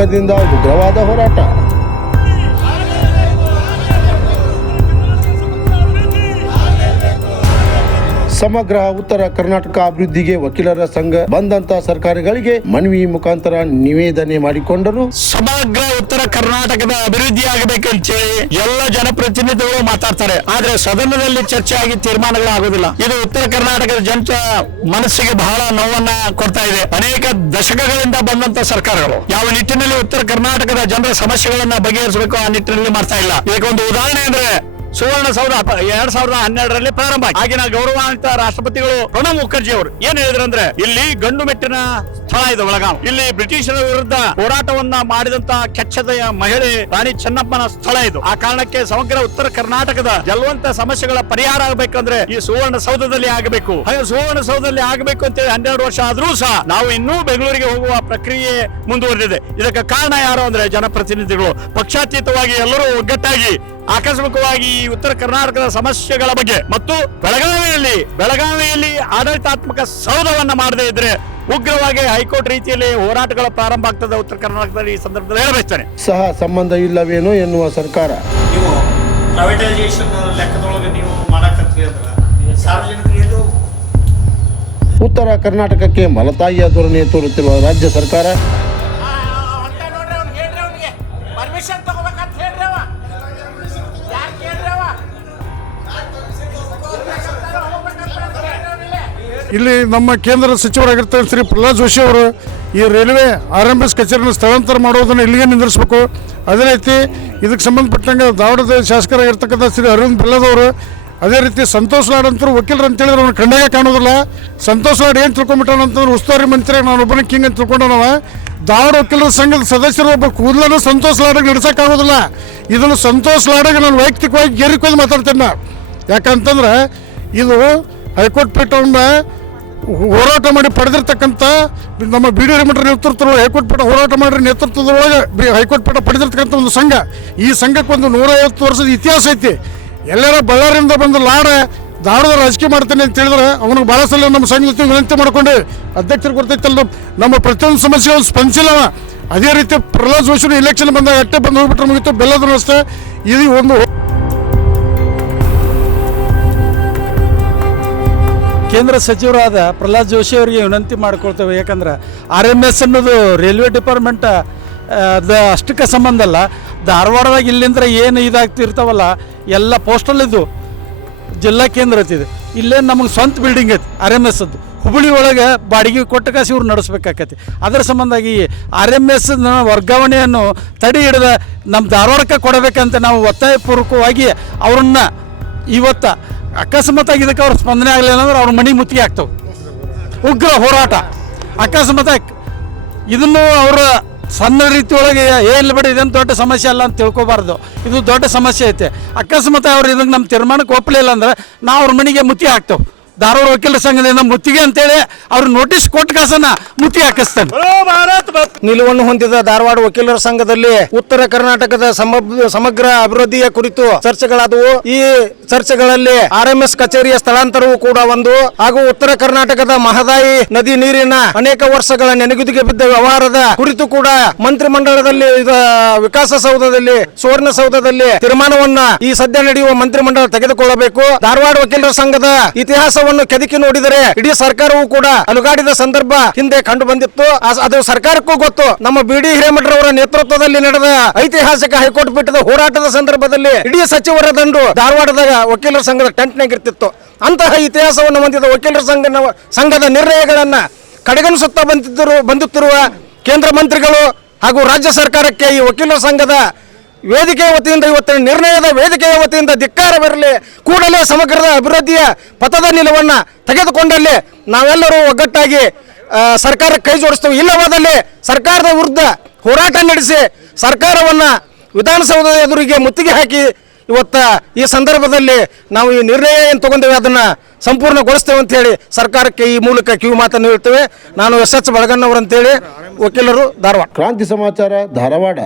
ಸಂಘದಿಂದ ಉಗ್ರವಾದ ಹೋರಾಟ. ಸಮಗ್ರ ಉತ್ತರ ಕರ್ನಾಟಕ ಅಭಿವೃದ್ಧಿಗೆ ವಕೀಲರ ಸಂಘ ಬಂದಂತ ಸರ್ಕಾರಗಳಿಗೆ ಮನವಿ ಮುಖಾಂತರ ನಿವೇದನೆ ಮಾಡಿಕೊಂಡರು. ಸಮಗ್ರ ಉತ್ತರ ಕರ್ನಾಟಕದ ಅಭಿವೃದ್ಧಿ ಆಗಬೇಕಂತೇಳಿ ಎಲ್ಲ ಜನಪ್ರತಿನಿಧಿಗಳು ಮಾತಾಡ್ತಾರೆ, ಆದ್ರೆ ಸದನದಲ್ಲಿ ಚರ್ಚೆ ಆಗಿ ತೀರ್ಮಾನಗಳಾಗುದಿಲ್ಲ. ಇದು ಉತ್ತರ ಕರ್ನಾಟಕದ ಜನರ ಮನಸ್ಸಿಗೆ ಬಹಳ ನೋವನ್ನ ಕೊಡ್ತಾ ಇದೆ. ಅನೇಕ ದಶಕಗಳಿಂದ ಬಂದಂತ ಸರ್ಕಾರಗಳು ಯಾವ ನಿಟ್ಟಿನಲ್ಲಿ ಉತ್ತರ ಕರ್ನಾಟಕದ ಜನರ ಸಮಸ್ಯೆಗಳನ್ನ ಬಗೆಹರಿಸಬೇಕು ಆ ನಿಟ್ಟಿನಲ್ಲಿ ಮಾಡ್ತಾ ಇಲ್ಲ. ಇದಕ್ಕೊಂದು ಉದಾಹರಣೆ ಅಂದ್ರೆ ಸುವರ್ಣಸೌಧ 2012ರಲ್ಲಿ ಪ್ರಾರಂಭ ಆಗಿನ ಗೌರವಾನ್ವಿತ ರಾಷ್ಟ್ರಪತಿಗಳು ಪ್ರಣಬ್ ಮುಖರ್ಜಿ ಅವರು ಏನ್ ಹೇಳಿದ್ರಂದ್ರೆ, ಇಲ್ಲಿ ಗಂಡು ಮೆಟ್ಟಿನ ಸ್ಥಳ ಇದು ಬೆಳಗಾವಿ, ಇಲ್ಲಿ ಬ್ರಿಟಿಷರ ವಿರುದ್ಧ ಹೋರಾಟವನ್ನ ಮಾಡಿದಂತ ಕೆಚ್ಚದೆಯ ಮಹಿಳೆ ರಾಣಿ ಚೆನ್ನಪ್ಪನ ಸ್ಥಳ ಇದು. ಆ ಕಾರಣಕ್ಕೆ ಸಮಗ್ರ ಉತ್ತರ ಕರ್ನಾಟಕದ ಜಲವಂತ ಸಮಸ್ಯೆಗಳ ಪರಿಹಾರ ಆಗಬೇಕಂದ್ರೆ ಈ ಸುವರ್ಣಸೌಧದಲ್ಲಿ ಆಗಬೇಕು. ಹಾಗೆ ಸುವರ್ಣಸೌಧದಲ್ಲಿ ಆಗಬೇಕು ಅಂತೇಳಿ 12 ವರ್ಷ ಆದ್ರೂ ಸಹ ನಾವು ಇನ್ನೂ ಬೆಂಗಳೂರಿಗೆ ಹೋಗುವ ಪ್ರಕ್ರಿಯೆ ಮುಂದುವರೆದಿದೆ. ಇದಕ್ಕೆ ಕಾರಣ ಯಾರು ಅಂದ್ರೆ ಜನಪ್ರತಿನಿಧಿಗಳು ಪಕ್ಷಾತೀತವಾಗಿ ಎಲ್ಲರೂ ಒಗ್ಗಟ್ಟಾಗಿ ಆಕಸ್ಮಿಕವಾಗಿ ಉತ್ತರ ಕರ್ನಾಟಕದ ಸಮಸ್ಯೆಗಳ ಬಗ್ಗೆ ಮತ್ತು ಬೆಳಗಾವಿಯಲ್ಲಿ ಆಡಳಿತಾತ್ಮಕ ಸೌಧವನ್ನ ಮಾಡದೇ ಇದ್ರೆ ಉಗ್ರವಾಗಿ ಹೈಕೋರ್ಟ್ ರೀತಿಯಲ್ಲಿ ಹೋರಾಟಗಳ ಪ್ರಾರಂಭ ಆಗ್ತದೆ ಉತ್ತರ ಕರ್ನಾಟಕದಲ್ಲಿ. ಈ ಸಂದರ್ಭದಲ್ಲಿ ಹೇಳಬಯಸ್ತೇನೆ. ಸಹ ಸಂಬಂಧ ಇಲ್ಲವೇನೋ ಎನ್ನುವ ಸರ್ಕಾರ ನೀವು ಪ್ರೈವೇಟೈಸೇಷನ್ ಲೆಕ್ಕದೊಳಗೆ ನೀವು ಮಾಡಕತ್ತೀರಿ ಅಂದ್ರೆ ಸಾರ್ವಜನಿಕರಿಗೆ ಉತ್ತರ ಕರ್ನಾಟಕಕ್ಕೆ ಮಲತಾಯಿಯ ಧೋರಣೆ ತೋರುತ್ತಿರುವ ರಾಜ್ಯ ಸರ್ಕಾರ ಇಲ್ಲಿ ನಮ್ಮ ಕೇಂದ್ರ ಸಚಿವರಾಗಿರ್ತಾರೆ ಶ್ರೀ ಪ್ರಹ್ಲಾದ್ ಜೋಶಿ ಅವರು ಈ ರೈಲ್ವೆ RMS ಕಚೇರಿಯನ್ನು ಸ್ಥಳಾಂತರ ಮಾಡೋದನ್ನು ಇಲ್ಲಿಗೆ ನಿಂದಿರಿಸಬೇಕು. ಅದೇ ರೀತಿ ಇದಕ್ಕೆ ಸಂಬಂಧಪಟ್ಟಂಗೆ ಧಾರವಾಡದ ಶಾಸಕರಾಗಿರ್ತಕ್ಕಂಥ ಶ್ರೀ ಅರವಿಂದ್ ಬೆಲ್ಲದ್ ಅವರು, ಅದೇ ರೀತಿ ಸಂತೋಷ್ ಲಾಡ್ ಅಂತೂ ವಕೀಲರು ಅಂತೇಳಿದ್ರೆ ಅವ್ನು ಕಣ್ಣಾಗೆ ಕಾಣೋದಿಲ್ಲ. ಸಂತೋಷ್ ಲಾಡ್ ಏನು ತಿಳ್ಕೊಂಬಿಟ್ಟಾನ ಅಂತಂದ್ರೆ ಉಸ್ತುವಾರಿ ಮಂತ್ರಿ ನಾನು ಒಬ್ಬನ ಕಿಂಗ್ ಅಂತ ತಿಳ್ಕೊಂಡ ನಾವು ಧಾರವಾಡ ವಕೀಲರ ಸಂಘದ ಸದಸ್ಯರು ಒಬ್ಬ ಕೂದಲನ್ನು ಸಂತೋಷ್ ಲಾಡಿಗೆ ನಡೆಸೋಕ್ಕಾಗೋದಿಲ್ಲ. ಇದನ್ನು ಸಂತೋಷ್ ಲಾಡಿಗೆ ನಾನು ವೈಯಕ್ತಿಕವಾಗಿ ಗೇರಿಕೊಂಡು ಮಾತಾಡ್ತೇನೆ ನಾ. ಯಾಕಂತಂದ್ರೆ ಇದು ಹೈಕೋರ್ಟ್ ಪೀಠವನ್ನು ಹೋರಾಟ ಮಾಡಿ ಪಡೆದಿರ್ತಕ್ಕಂಥ ನಮ್ಮ BD ರಮಣರ ನೇತೃತ್ವದೊಳಗೆ ಹೈಕೋರ್ಟ್ ಪೀಠ ಹೋರಾಟ ಮಾಡಿರೋ ನೇತೃತ್ವದೊಳಗೆ ಹೈಕೋರ್ಟ್ ಪೀಠ ಪಡೆದಿರ್ತಕ್ಕಂಥ ಒಂದು ಸಂಘ. ಈ ಸಂಘಕ್ಕೆ ಒಂದು 150 ವರ್ಷದ ಇತಿಹಾಸ ಐತಿ. ಎಲ್ಲರ ಬಳ್ಳಾರಿಯಿಂದ ಬಂದು ಲಾಡ ಧಾರವಾಡ ರಾಜಕೀಯ ಮಾಡ್ತೇನೆ ಅಂತ ಹೇಳಿದ್ರೆ ಅವನಿಗೆ ಭಾಳ ಸಲ ನಮ್ಮ ಸಂಘ ಜೊತೆ ವಿನಂತಿ ಮಾಡ್ಕೊಂಡು ಅಧ್ಯಕ್ಷರು ಗೊತ್ತೈತಲ್ಲ ನಮ್ಮ ಪ್ರತಿಯೊಂದು ಸಮಸ್ಯೆಗಳು ಸ್ಪಂದಿಸಿಲ್ಲವ. ಅದೇ ರೀತಿ ಪ್ರಹ್ಲಾದ್ ಜೋಶಿ ಇಲೆಕ್ಷನ್ ಬಂದಾಗ ಅಟ್ಟೆ ಬಂದು ಹೋಗ್ಬಿಟ್ರೆ ಮುಗಿತು. ಬೆಲ್ಲದ ವ್ಯವಸ್ಥೆ ಇದು ಒಂದು ಕೇಂದ್ರ ಸಚಿವರಾದ ಪ್ರಹ್ಲಾದ್ ಜೋಶಿ ಅವರಿಗೆ ವಿನಂತಿ ಮಾಡ್ಕೊಳ್ತೇವೆ. ಯಾಕಂದ್ರೆ RMS ಅನ್ನೋದು ರೈಲ್ವೆ ಡಿಪಾರ್ಟ್ಮೆಂಟ್ ಅದು ಅಷ್ಟಕ್ಕೆ ಸಂಬಂಧ ಅಲ್ಲ. ಧಾರವಾಡದಾಗ ಇಲ್ಲಿಂದ ಏನು ಇದಾಗ್ತಿರ್ತಾವಲ್ಲ ಎಲ್ಲ ಪೋಸ್ಟಲ್ ಇದು ಜಿಲ್ಲಾ ಕೇಂದ್ರ ಐತಿದೆ. ಇಲ್ಲೇ ನಮಗೆ ಸ್ವಂತ ಬಿಲ್ಡಿಂಗ್ ಐತಿ RMS ಅದು. ಹುಬ್ಬಳ್ಳಿ ಒಳಗೆ ಬಾಡಿಗೆ ಕೊಟ್ಟ ಕಾಸಿ ಇವ್ರು ನಡೆಸ್ಬೇಕಾಕತಿ. ಅದರ ಸಂಬಂಧಾಗಿ RMS ವರ್ಗಾವಣೆಯನ್ನು ತಡೆ ಹಿಡಿದ ನಮ್ಮ ಧಾರವಾಡಕ್ಕೆ ಕೊಡಬೇಕಂತ ನಾವು ಒತ್ತಾಯಪೂರ್ವಕವಾಗಿ ಅವ್ರನ್ನ ಇವತ್ತು ಅಕಸ್ಮಾತಾಗಿ ಇದಕ್ಕೆ ಅವ್ರ ಸ್ಪಂದನೆ ಆಗಲಿಲ್ಲ ಅಂದ್ರೆ ಅವ್ರ ಮನೆ ಮುತ್ತಿಗೆ ಆಗ್ತವೆ. ಉಗ್ರ ಹೋರಾಟ ಅಕಸ್ಮಾತ್ ಇದನ್ನು ಅವರ ಸಣ್ಣ ರೀತಿ ಒಳಗೆ ಏನು ಬಿಡಿ ಇದೇನು ದೊಡ್ಡ ಸಮಸ್ಯೆ ಅಲ್ಲ ಅಂತ ತಿಳ್ಕೊಬಾರ್ದು. ಇದು ದೊಡ್ಡ ಸಮಸ್ಯೆ ಐತೆ. ಅಕಸ್ಮಾತ್ ಅವ್ರು ಇದಕ್ಕೆ ನಮ್ಮ ತೀರ್ಮಾನಕ್ಕೆ ಒಪ್ಪಲಿಲ್ಲ ಅಂದ್ರೆ ನಾವು ಅವ್ರ ಮನೆಗೆ ಮುತ್ತಿಗೆ ಹಾಕ್ತೇವೆ. ಧಾರವಾಡ ವಕೀಲರ ಸಂಘದಿಂದ ಮುತ್ತಿಗೆ ಅಂತೇಳಿ ಅವ್ರು ನೋಟಿಸ್ ಕೊಟ್ಟ ಕಾಸನ್ನ ಮುತ್ತಿಗೆ ಹಾಕಿಸ್ತಾನೆ. ನಿಲುವನ್ನು ಹೊಂದಿದ ಧಾರವಾಡ ವಕೀಲರ ಸಂಘದಲ್ಲಿ ಉತ್ತರ ಕರ್ನಾಟಕದ ಸಮಗ್ರ ಅಭಿವೃದ್ಧಿಯ ಕುರಿತು ಚರ್ಚೆಗಳಾದವು. ಈ ಚರ್ಚೆಗಳಲ್ಲಿ RMS ಕಚೇರಿಯ ಸ್ಥಳಾಂತರವೂ ಕೂಡ ಒಂದು ಹಾಗೂ ಉತ್ತರ ಕರ್ನಾಟಕದ ಮಹದಾಯಿ ನದಿ ನೀರಿನ ಅನೇಕ ವರ್ಷಗಳ ನೆನೆಗುದಿಗೆ ಬಿದ್ದ ವ್ಯವಹಾರದ ಕುರಿತು ಕೂಡ ಮಂತ್ರಿಮಂಡಲದಲ್ಲಿ ವಿಕಾಸಸೌಧದಲ್ಲಿ ಸುವರ್ಣಸೌಧದಲ್ಲಿ ತೀರ್ಮಾನವನ್ನ ಈ ಸದ್ಯ ನಡೆಯುವ ಮಂತ್ರಿಮಂಡಲ ತೆಗೆದುಕೊಳ್ಳಬೇಕು. ಧಾರವಾಡ ವಕೀಲರ ಸಂಘದ ಇತಿಹಾಸವನ್ನು ಕೆದಕಿ ನೋಡಿದರೆ ಇಡೀ ಸರ್ಕಾರವೂ ಕೂಡ ಅಲುಗಾಡಿದ ಸಂದರ್ಭ ಹಿಂದೆ ಕಂಡು ಬಂದಿತ್ತು. ಅದು ಸರ್ಕಾರಕ್ಕೂ ಗೊತ್ತು. ನಮ್ಮ BD ಹಿರೇಮಠರವರ ನೇತೃತ್ವದಲ್ಲಿ ನಡೆದ ಐತಿಹಾಸಿಕ ಹೈಕೋರ್ಟ್ ಪೀಠದ ಹೋರಾಟದ ಸಂದರ್ಭದಲ್ಲಿ ಇಡೀ ಸಚಿವರ ದಂಡು ಧಾರವಾಡದ ವಕೀಲರ ಸಂಘದ ಟೆಂಟ್ನಾಗಿರ್ತಿತ್ತು. ಅಂತಹ ಇತಿಹಾಸವನ್ನು ಹೊಂದಿದ ವಕೀಲರ ಸಂಘದ ನಿರ್ಣಯಗಳನ್ನ ಕಡೆಗಣಿಸುತ್ತಾ ಬಂದುತ್ತಿರುವ ಕೇಂದ್ರ ಮಂತ್ರಿಗಳು ಹಾಗೂ ರಾಜ್ಯ ಸರ್ಕಾರಕ್ಕೆ ಈ ವಕೀಲರ ಸಂಘದ ವೇದಿಕೆಯ ವತಿಯಿಂದ ಇವತ್ತಿನ ನಿರ್ಣಯದ ವೇದಿಕೆಯ ವತಿಯಿಂದ ಧಿಕ್ಕಾರವಿರಲಿ. ಕೂಡಲೇ ಸಮಗ್ರದ ಅಭಿವೃದ್ಧಿಯ ಪಥದ ನಿಲುವನ್ನು ತೆಗೆದುಕೊಂಡಲ್ಲಿ ನಾವೆಲ್ಲರೂ ಒಗ್ಗಟ್ಟಾಗಿ ಸರ್ಕಾರಕ್ಕೆ ಕೈ ಜೋಡಿಸ್ತೇವೆ. ಇಲ್ಲವಾದಲ್ಲಿ ಸರ್ಕಾರದ ವಿರುದ್ಧ ಹೋರಾಟ ನಡೆಸಿ ಸರ್ಕಾರವನ್ನು ವಿಧಾನಸೌಧದ ಎದುರಿಗೆ ಮುತ್ತಿಗೆ ಹಾಕಿ ಈ ಸಂದರ್ಭದಲ್ಲಿ ನಾವು ಈ ನಿರ್ಣಯ ಏನು ತಗೊಂಡೇವೆ ಅದನ್ನು ಸಂಪೂರ್ಣಗೊಳಿಸ್ತೇವೆ ಅಂತ ಹೇಳಿ ಸರ್ಕಾರಕ್ಕೆ ಈ ಮೂಲಕ ಕಿವಿ ಮಾತನ್ನು ಹೇಳ್ತೇವೆ. ನಾನು SH ಬಳಗಣ್ಣವರಂತೇಳಿ ವಕೀಲರು ಧಾರವಾಡ. ಕ್ರಾಂತಿ ಸಮಾಚಾರ ಧಾರವಾಡ.